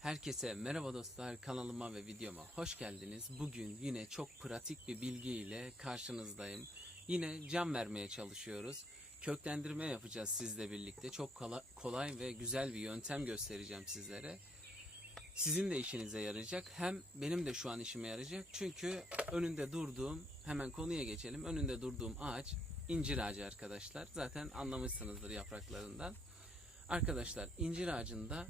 Herkese merhaba dostlar kanalıma ve videoma hoş geldiniz. Bugün yine çok pratik bir bilgi ile karşınızdayım. Yine cam vermeye çalışıyoruz. Köklendirme yapacağız sizle birlikte. Çok kola- kolay ve güzel bir yöntem göstereceğim sizlere. Sizin de işinize yarayacak. Hem benim de şu an işime yarayacak. Çünkü önünde durduğum, hemen konuya geçelim. Önünde durduğum ağaç incir ağacı arkadaşlar. Zaten anlamışsınızdır yapraklarından. Arkadaşlar incir ağacında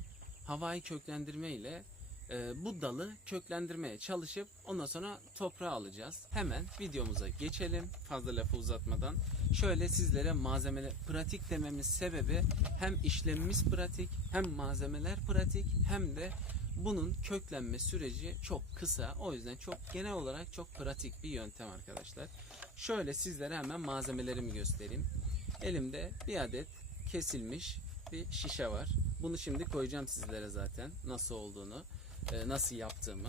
havai köklendirme ile e, bu dalı köklendirmeye çalışıp ondan sonra toprağa alacağız. Hemen videomuza geçelim fazla lafı uzatmadan. Şöyle sizlere malzemeler pratik dememiz sebebi hem işlemimiz pratik hem malzemeler pratik hem de bunun köklenme süreci çok kısa. O yüzden çok genel olarak çok pratik bir yöntem arkadaşlar. Şöyle sizlere hemen malzemelerimi göstereyim. Elimde bir adet kesilmiş bir şişe var. Bunu şimdi koyacağım sizlere zaten nasıl olduğunu, e, nasıl yaptığımı.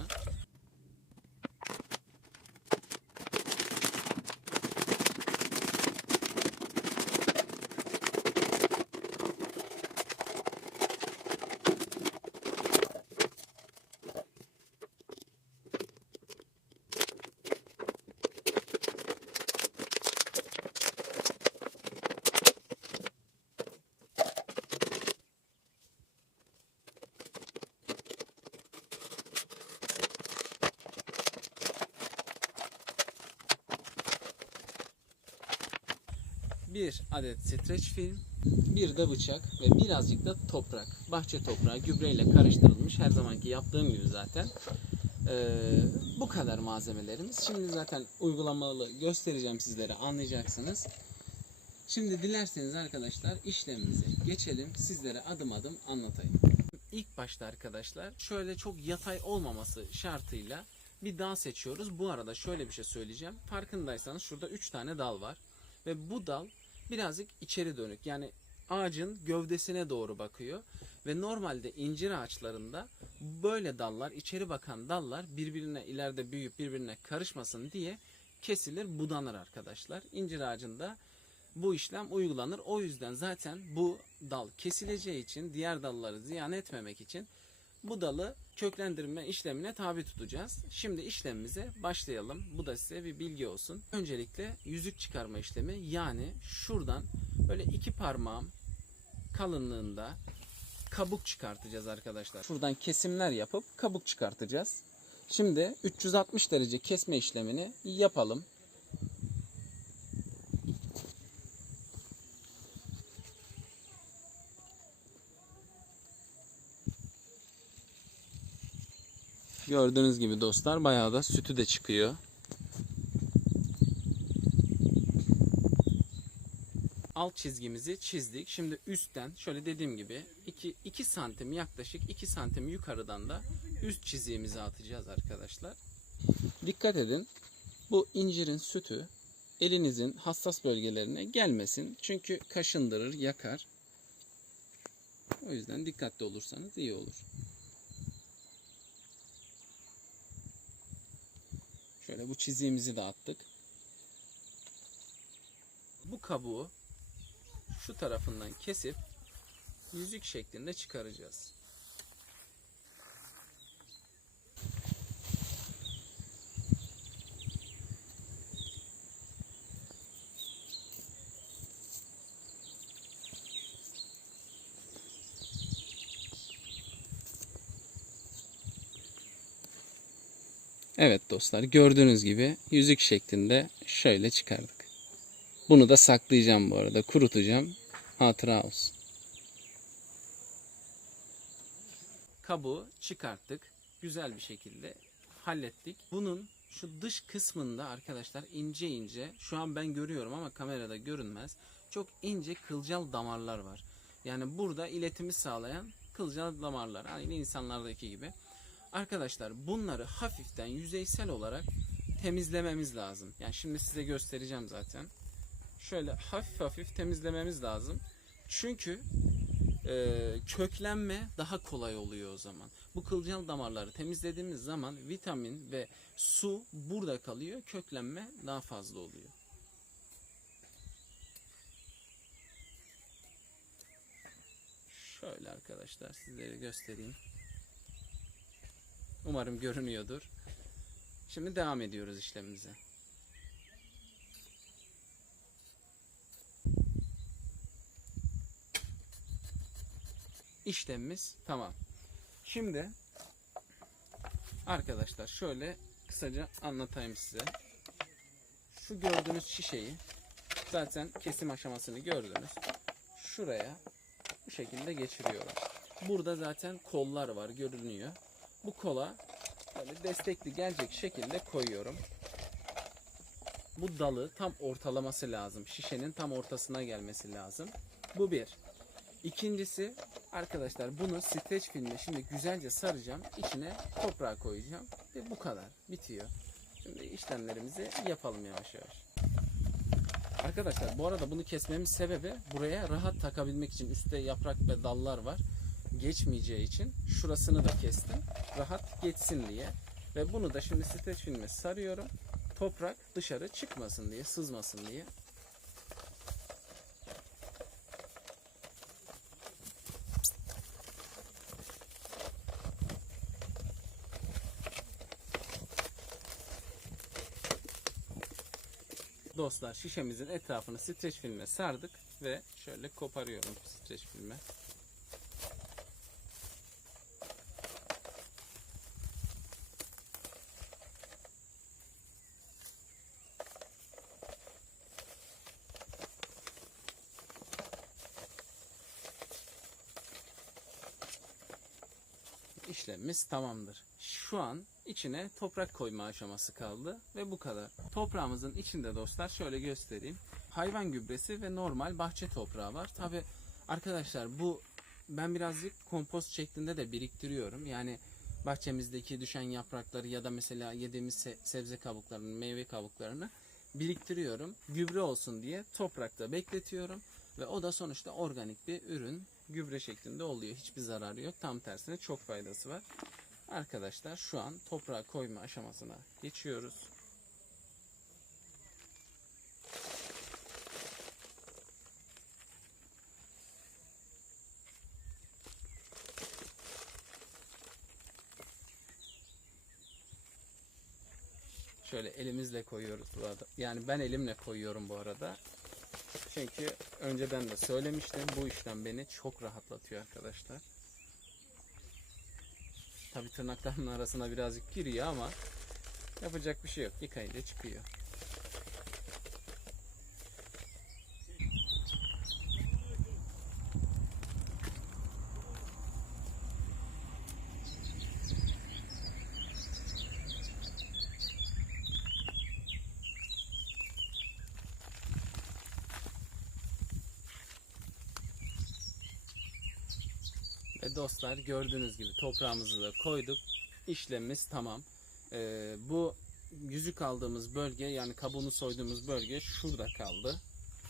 Bir adet streç film, bir de bıçak ve birazcık da toprak. Bahçe toprağı gübreyle karıştırılmış. Her zamanki yaptığım gibi zaten. Ee, bu kadar malzemelerimiz. Şimdi zaten uygulamalı göstereceğim sizlere anlayacaksınız. Şimdi dilerseniz arkadaşlar işlemimize geçelim. Sizlere adım adım anlatayım. İlk başta arkadaşlar şöyle çok yatay olmaması şartıyla bir dal seçiyoruz. Bu arada şöyle bir şey söyleyeceğim. Farkındaysanız şurada 3 tane dal var. Ve bu dal birazcık içeri dönük. Yani ağacın gövdesine doğru bakıyor. Ve normalde incir ağaçlarında böyle dallar, içeri bakan dallar birbirine ileride büyüyüp birbirine karışmasın diye kesilir, budanır arkadaşlar. İncir ağacında bu işlem uygulanır. O yüzden zaten bu dal kesileceği için diğer dalları ziyan etmemek için bu dalı köklendirme işlemine tabi tutacağız. Şimdi işlemimize başlayalım. Bu da size bir bilgi olsun. Öncelikle yüzük çıkarma işlemi yani şuradan böyle iki parmağım kalınlığında kabuk çıkartacağız arkadaşlar. Şuradan kesimler yapıp kabuk çıkartacağız. Şimdi 360 derece kesme işlemini yapalım. Gördüğünüz gibi dostlar bayağı da sütü de çıkıyor. Alt çizgimizi çizdik. Şimdi üstten şöyle dediğim gibi 2, 2 santim yaklaşık 2 santim yukarıdan da üst çizgimizi atacağız arkadaşlar. Dikkat edin. Bu incirin sütü elinizin hassas bölgelerine gelmesin. Çünkü kaşındırır, yakar. O yüzden dikkatli olursanız iyi olur. Şöyle bu çiziğimizi de attık. Bu kabuğu şu tarafından kesip yüzük şeklinde çıkaracağız. Evet dostlar gördüğünüz gibi yüzük şeklinde şöyle çıkardık. Bunu da saklayacağım bu arada kurutacağım hatıra olsun. Kabuğu çıkarttık güzel bir şekilde hallettik. Bunun şu dış kısmında arkadaşlar ince ince şu an ben görüyorum ama kamerada görünmez. Çok ince kılcal damarlar var. Yani burada iletimi sağlayan kılcal damarlar aynı insanlardaki gibi. Arkadaşlar bunları hafiften yüzeysel olarak temizlememiz lazım. Yani şimdi size göstereceğim zaten. Şöyle hafif hafif temizlememiz lazım. Çünkü e, köklenme daha kolay oluyor o zaman. Bu kılcal damarları temizlediğimiz zaman vitamin ve su burada kalıyor. Köklenme daha fazla oluyor. Şöyle arkadaşlar sizlere göstereyim. Umarım görünüyordur. Şimdi devam ediyoruz işlemimize. İşlemimiz tamam. Şimdi arkadaşlar şöyle kısaca anlatayım size. Şu gördüğünüz şişeyi zaten kesim aşamasını gördünüz. Şuraya bu şekilde geçiriyorum. Burada zaten kollar var görünüyor. Bu kola böyle destekli gelecek şekilde koyuyorum. Bu dalı tam ortalaması lazım. Şişenin tam ortasına gelmesi lazım. Bu bir. İkincisi arkadaşlar bunu streç filmle şimdi güzelce saracağım. İçine toprağı koyacağım. Ve bu kadar. Bitiyor. Şimdi işlemlerimizi yapalım yavaş yavaş. Arkadaşlar bu arada bunu kesmemin sebebi buraya rahat takabilmek için. Üstte yaprak ve dallar var. Geçmeyeceği için şurasını da kestim. Rahat geçsin diye. Ve bunu da şimdi streç filme sarıyorum. Toprak dışarı çıkmasın diye, sızmasın diye. Dostlar şişemizin etrafını streç filme sardık ve şöyle koparıyorum streç filme. İşlemimiz tamamdır. Şu an içine toprak koyma aşaması kaldı ve bu kadar. Toprağımızın içinde dostlar şöyle göstereyim. Hayvan gübresi ve normal bahçe toprağı var. Tabi arkadaşlar bu ben birazcık kompost şeklinde de biriktiriyorum. Yani bahçemizdeki düşen yaprakları ya da mesela yediğimiz se- sebze kabuklarını, meyve kabuklarını biriktiriyorum. Gübre olsun diye toprakta bekletiyorum. Ve o da sonuçta organik bir ürün. Gübre şeklinde oluyor. Hiçbir zararı yok. Tam tersine çok faydası var. Arkadaşlar şu an toprağa koyma aşamasına geçiyoruz. Şöyle elimizle koyuyoruz bu. Yani ben elimle koyuyorum bu arada. Çünkü önceden de söylemiştim. Bu işlem beni çok rahatlatıyor arkadaşlar. Tabi tırnaklarımın arasına birazcık giriyor ama yapacak bir şey yok. Yıkayınca çıkıyor. Dostlar gördüğünüz gibi toprağımızı da koyduk. İşlemimiz tamam. Ee, bu yüzük aldığımız bölge yani kabuğunu soyduğumuz bölge şurada kaldı.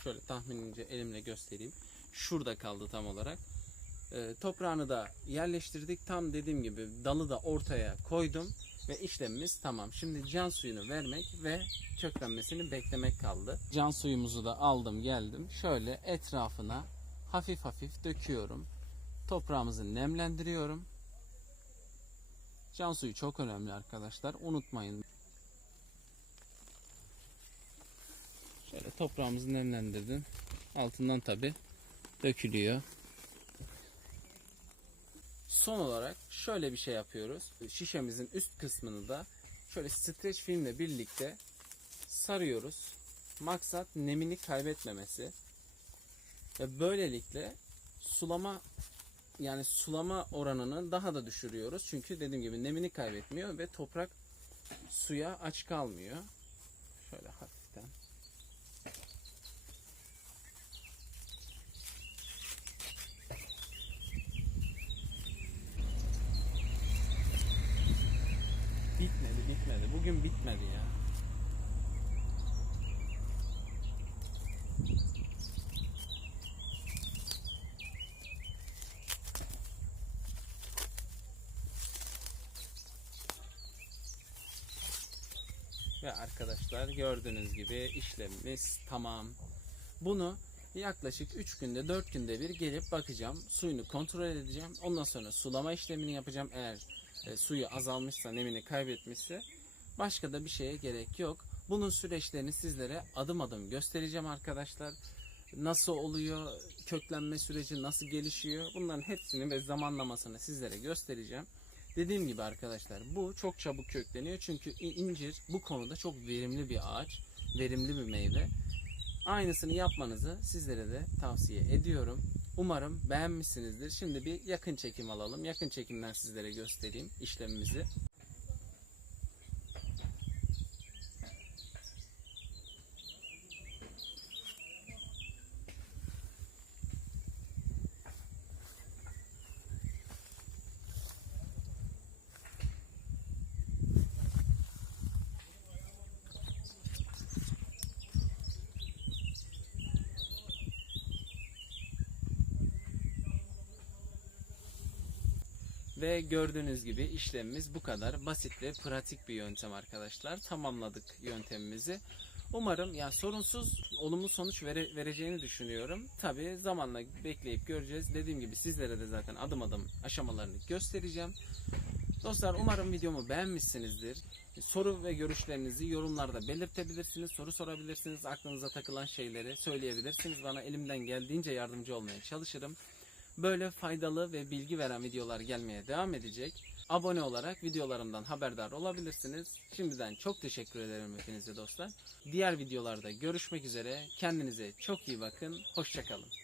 Şöyle tahminince elimle göstereyim. Şurada kaldı tam olarak. Ee, toprağını da yerleştirdik. Tam dediğim gibi dalı da ortaya koydum. Ve işlemimiz tamam. Şimdi can suyunu vermek ve köklenmesini beklemek kaldı. Can suyumuzu da aldım geldim. Şöyle etrafına hafif hafif döküyorum. Toprağımızı nemlendiriyorum. Can suyu çok önemli arkadaşlar. Unutmayın. Şöyle toprağımızı nemlendirdim. Altından tabi dökülüyor. Son olarak şöyle bir şey yapıyoruz. Şişemizin üst kısmını da şöyle streç filmle birlikte sarıyoruz. Maksat nemini kaybetmemesi. Ve böylelikle sulama yani sulama oranını daha da düşürüyoruz. Çünkü dediğim gibi nemini kaybetmiyor ve toprak suya aç kalmıyor. Şöyle hafiften. Bitmedi bitmedi. Bugün bitmedi ya. Ve arkadaşlar gördüğünüz gibi işlemimiz tamam. Bunu yaklaşık 3 günde 4 günde bir gelip bakacağım. Suyunu kontrol edeceğim. Ondan sonra sulama işlemini yapacağım. Eğer e, suyu azalmışsa, nemini kaybetmişse başka da bir şeye gerek yok. Bunun süreçlerini sizlere adım adım göstereceğim arkadaşlar. Nasıl oluyor, köklenme süreci nasıl gelişiyor bunların hepsini ve zamanlamasını sizlere göstereceğim. Dediğim gibi arkadaşlar bu çok çabuk kökleniyor çünkü incir bu konuda çok verimli bir ağaç, verimli bir meyve. Aynısını yapmanızı sizlere de tavsiye ediyorum. Umarım beğenmişsinizdir. Şimdi bir yakın çekim alalım. Yakın çekimden sizlere göstereyim işlemimizi. Ve gördüğünüz gibi işlemimiz bu kadar basit ve pratik bir yöntem arkadaşlar. Tamamladık yöntemimizi. Umarım ya sorunsuz olumlu sonuç vere- vereceğini düşünüyorum. Tabi zamanla bekleyip göreceğiz. Dediğim gibi sizlere de zaten adım adım aşamalarını göstereceğim. Dostlar umarım videomu beğenmişsinizdir. Soru ve görüşlerinizi yorumlarda belirtebilirsiniz. Soru sorabilirsiniz. Aklınıza takılan şeyleri söyleyebilirsiniz. Bana elimden geldiğince yardımcı olmaya çalışırım. Böyle faydalı ve bilgi veren videolar gelmeye devam edecek. Abone olarak videolarımdan haberdar olabilirsiniz. Şimdiden çok teşekkür ederim hepinize dostlar. Diğer videolarda görüşmek üzere. Kendinize çok iyi bakın. Hoşçakalın.